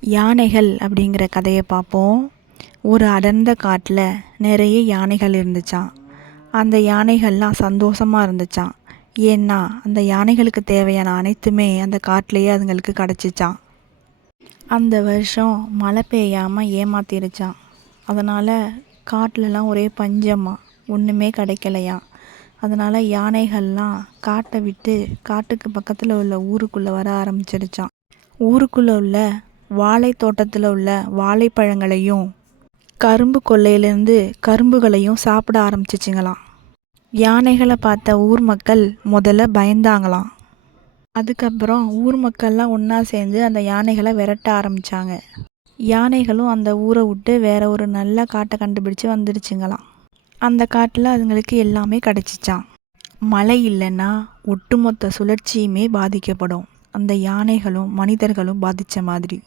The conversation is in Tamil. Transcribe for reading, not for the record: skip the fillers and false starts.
யானைகள் அப்படிங்கிற கதையை பார்ப்போம். ஒரு அடர்ந்த காட்டில் நிறைய யானைகள் இருந்துச்சாம். அந்த யானைகள்லாம் சந்தோஷமாக இருந்துச்சாம். ஏன்னா அந்த யானைகளுக்கு தேவையான அனைத்துமே அந்த காட்டிலேயே அதுங்களுக்கு கிடச்சிச்சான். அந்த வருஷம் மழை பெய்யாமல் ஏமாத்திருச்சான். அதனால் காட்டிலலாம் ஒரே பஞ்சமாக ஒன்றுமே கிடைக்கலையாம். அதனால் யானைகள்லாம் காட்டை விட்டு காட்டுக்கு பக்கத்தில் உள்ள ஊருக்குள்ளே வர ஆரம்பிச்சிடுச்சான். ஊருக்குள்ளே உள்ள வாழை தோட்டத்தில் உள்ள வாழைப்பழங்களையும் கரும்பு கொல்லையிலேருந்து கரும்புகளையும் சாப்பிட ஆரம்பிச்சிச்சிங்களாம். யானைகளை பார்த்த ஊர் மக்கள் முதல்ல பயந்தாங்களாம். அதுக்கப்புறம் ஊர் மக்கள்லாம் ஒன்றா சேர்ந்து அந்த யானைகளை விரட்ட ஆரம்பித்தாங்க. யானைகளும் அந்த ஊரை விட்டு வேற ஒரு நல்ல காட்டை கண்டுபிடிச்சு வந்துடுச்சுங்களாம். அந்த காட்டில் அதுங்களுக்கு எல்லாமே கிடச்சிச்சான். மழை இல்லைன்னா ஒட்டுமொத்த சுழற்சியுமே பாதிக்கப்படும். அந்த யானைகளும் மனிதர்களும் பாதித்த மாதிரி.